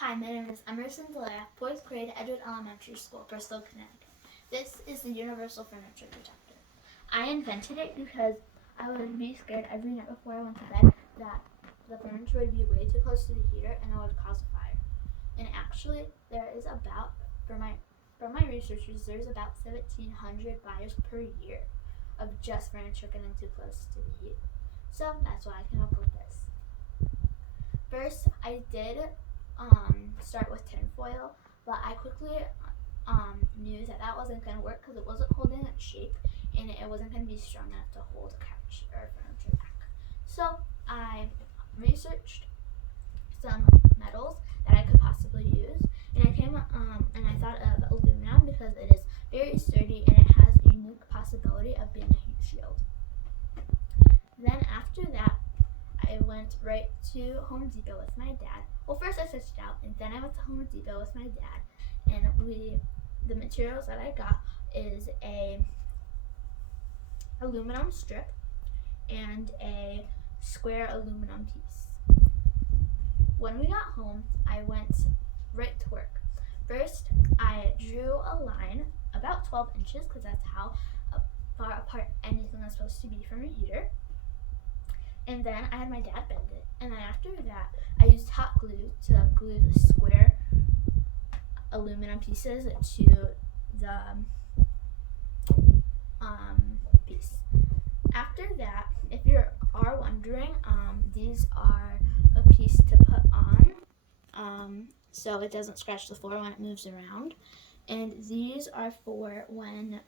Hi, my name is Emerson Delea, 4th grade, Edgewood Elementary School, Bristol, Connecticut. This is the Universal Furniture Protector. I invented it because I would be scared every night before I went to bed that the furniture would be way too close to the heater and it would cause a fire. And actually, from my researchers, there's about 1,700 fires per year of just furniture getting too close to the heat. So that's why I came up with this. First, I did start with tinfoil, but I quickly knew that wasn't going to work because it wasn't holding its shape and it wasn't going to be strong enough to hold a couch or furniture back. So I researched some metals that I could possibly use, and I thought of aluminum because it is very sturdy and it has a unique possibility of being a heat shield. Then after that, I went right to Home Depot with my dad. Well, first I searched out, and then I went to Home Depot with my dad, and the materials that I got is a aluminum strip and a square aluminum piece. When we got home, I went right to work. First, I drew a line about 12 inches because that's how far apart anything is supposed to be from a heater. And then I had my dad bend it. And then after that, I used hot glue to glue the square aluminum pieces to the piece. After that, if you are wondering, these are a piece to put on so it doesn't scratch the floor when it moves around. And these are for when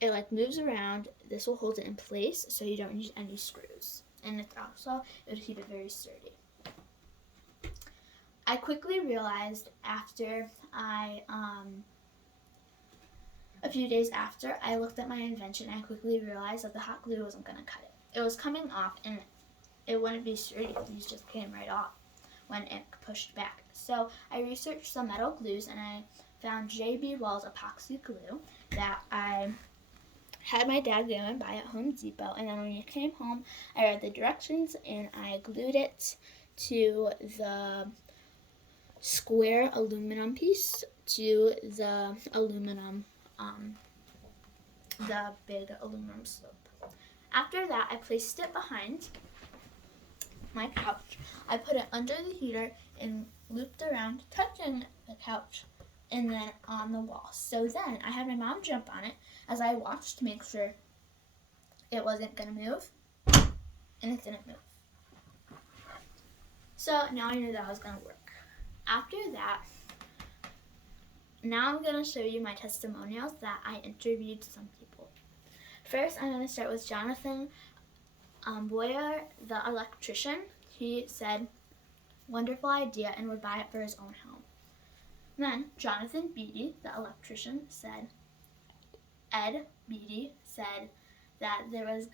it moves around. This will hold it in place so you don't use any screws, and it would keep it very sturdy. I quickly realized after a few days after I looked at my invention, I quickly realized that the hot glue wasn't going to cut it. It was coming off and it wouldn't be sturdy because these just came right off when it pushed back. So I researched some metal glues and I found J.B. Well's epoxy glue that I had my dad go and buy at Home Depot, and then when he came home, I read the directions and I glued it to the square aluminum piece to the big aluminum slope. After that, I placed it behind my couch. I put it under the heater and looped around, touching the couch and then on the wall. So then I had my mom jump on it as I watched to make sure it wasn't going to move, and it didn't move. So now I knew that was going to work. After that, now I'm going to show you my testimonials that I interviewed some people. First, I'm going to start with Jonathan Boyer, the electrician. He said, wonderful idea, and would buy it for his own home. Then Jonathan Beatty, the electrician, said, Ed Beatty said that it was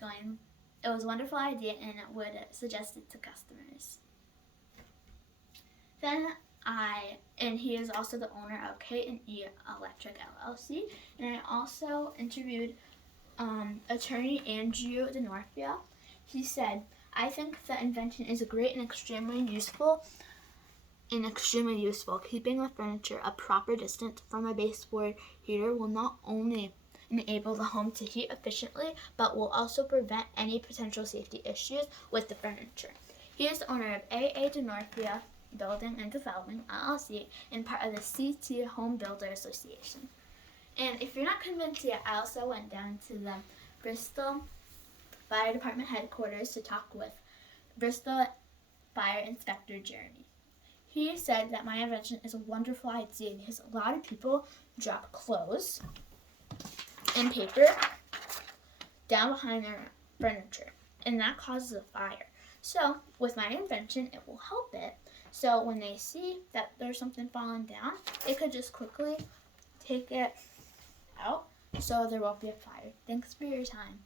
a wonderful idea and it would suggest it to customers. And he is also the owner of K&E Electric LLC. And I also interviewed attorney Andrew DeNorfia. He said, I think the invention is great and extremely useful. Keeping the furniture a proper distance from a baseboard heater will not only enable the home to heat efficiently, but will also prevent any potential safety issues with the furniture. He is the owner of A.A. DeNorfia Building and Development, LLC, and part of the CT Home Builder Association. And if you're not convinced yet, I also went down to the Bristol Fire Department headquarters to talk with Bristol Fire Inspector Jeremy. He said that my invention is a wonderful idea because a lot of people drop clothes and paper down behind their furniture, and that causes a fire. So with my invention, it will help it. So when they see that there's something falling down, they could just quickly take it out so there won't be a fire. Thanks for your time.